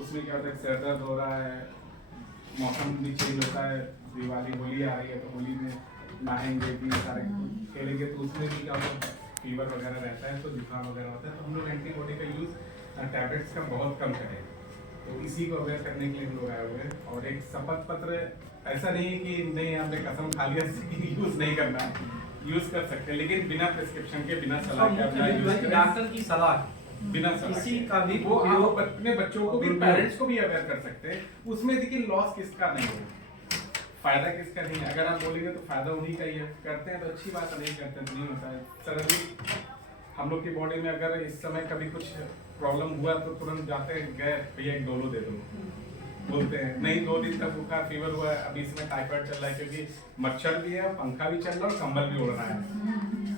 उसमें क्या होता है, सिर दर्द हो रहा है, मौसम भी चेंज होता है, दिवाली होली आ रही है तो होली में नहाएंगे भी सारे खेलेंगे तो उसमें भी क्या होता है फीवर वगैरह रहता है, तो जुकाम वगैरह होता है, तो हम लोग एंटीबॉडी का यूज़ टैबलेट्स का बहुत कम करें। तो इसी को अवेयर करने के लिए हम लोग आए हुए हैं। और एक शपथ पत्र, ऐसा नहीं है कि नहीं आपने कसम खा लिया कि यूज़ नहीं करना है, यूज़ कर सकते हैं, लेकिन बिना प्रिस्क्रिप्शन के, बिना सलाह के अपना यूज़ करें, डॉक्टर की सलाह बिना सलाह किसी के। का भी वो आप अपने बच्चों को भी, पेरेंट्स को भी अवेयर कर सकते हैं। उसमें देखिए लॉस किसका नहीं है, फायदा किसका नहीं है। अगर आप बोलेंगे तो फायदा उन्हीं का ही है, करते हैं तो अच्छी बात है, नहीं करते तो नहीं होता है। सडनली हम लोग की बॉडी में अगर इस समय कभी कुछ प्रॉब्लम हुआ तो तुरंत जाते हैं, गए भैया एक डोलो दे दो, बोलते हैं नहीं 2 दिन तक बुखार फीवर हुआ है, अभी इसमें टाइफाइड चल रहा है क्योंकि मच्छर भी है, पंखा भी चल रहा है और कंबल भी उड़ रहा है,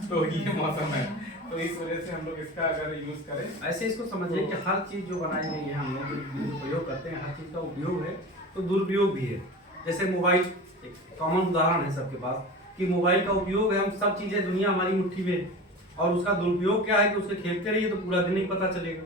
तो ये मौसम है। तो इस वजह से हम लोग इसका अगर यूज करें, ऐसे इसको समझिए कि हर चीज़ जो बनाई गई है हम लोग उपयोग करते हैं, हर चीज़ का उपयोग है तो दुरुपयोग भी है। जैसे मोबाइल एक कॉमन उदाहरण है सबके पास कि मोबाइल का उपयोग है, हम सब चीज़ें दुनिया हमारी मुट्ठी में, और उसका दुरुपयोग क्या है कि उससे खेलते रहिए तो पूरा दिन ही पता चलेगा।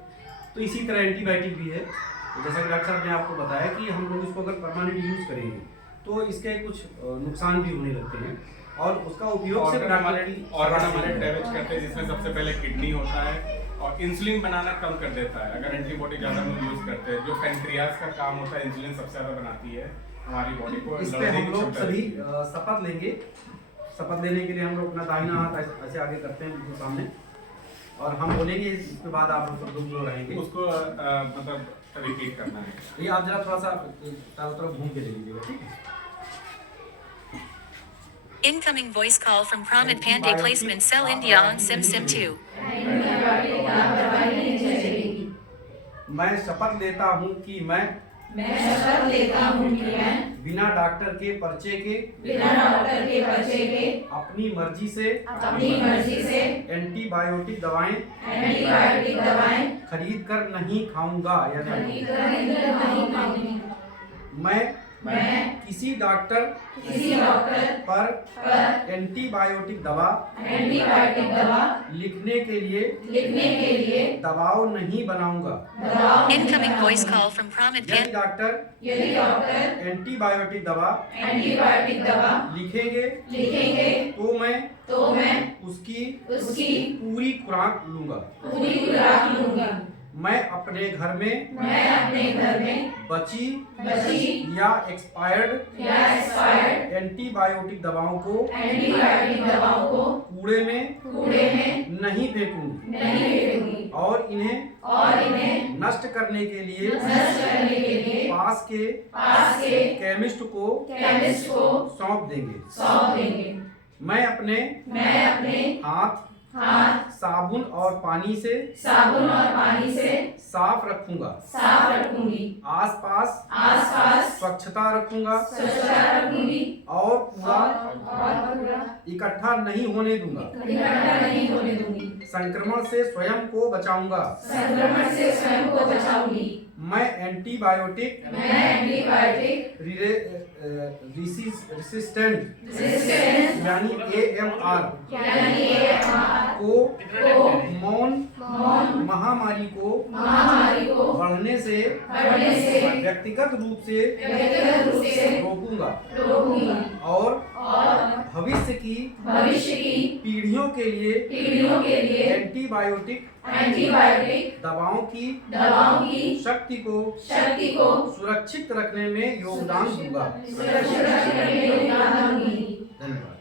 तो इसी तरह एंटीबायोटिक भी है, तो जैसा कि डॉक्टर साहब ने आपको बताया कि हम लोग इसको अगर परमानेंट यूज़ करेंगे तो इसके कुछ नुकसान भी होने लगते हैं, और उसका उपयोग से हमारे डैमेज करते हैं, जिसमें सबसे पहले किडनी होता है और इंसुलिन बनाना कम कर देता है अगर एंटीबॉडी ज़्यादा हम यूज़ करते हैं। जो पैंक्रियाज का काम होता है, इंसुलिन सबसे ज़्यादा बनाती है हमारी बॉडी को। इस पे हम लोग सभी शपथ लेंगे। शपथ लेने के लिए हम लोग अपना दाहिना हाथ ऐसे आगे करते हैं बिल्कुल सामने, और हम बोलेंगे, इसके बाद आप सब लोग जो रहेंगे उसको मतलब रिपीट करना है। ये आप जरा थोड़ा सा चारों तरफ घूम के ले लीजिएगा, ठीक है। Incoming voice call from Pramod Pandey, placement cell India on Sim 2. मैं शपथ लेता हूँ कि मैं बिना डॉक्टर के पर्चे के अपनी मर्जी से एंटीबायोटिक दवाएं खरीद कर नहीं खाऊंगा या नहीं। मैं किसी डॉक्टर पर एंटीबायोटिक दवा लिखने के लिए दबाव नहीं बनाऊंगा। Incoming voice call from Pramod यदि Pandey. डॉक्टर एंटीबायोटिक दवा लिखेंगे तो मैं उसकी पूरी खुराक लूंगा। मैं अपने घर में बची या एक्सपायर्ड एंटीबायोटिक दवाओं को कूड़े में नहीं फेंकूंगी, और इन्हें नष्ट करने के लिए पास के केमिस्ट को सौंप देंगे। मैं अपने हाथ साबुन और पानी से साफ रखूंगा। आसपास स्वच्छता रखूंगा और पूरा इकट्ठा नहीं होने दूंगा। संक्रमण से स्वयं को बचाऊंगा। मैं एंटीबायोटिक रेसिस्टेंट यानी AMR को मौन महामारी को बढ़ने से व्यक्तिगत रूप से रोकूंगा, और भविष्य की पीढ़ियों के लिए एंटीबायोटिक दवाओं की शक्ति को सुरक्षित रखने में योगदान दूंगा। धन्यवाद।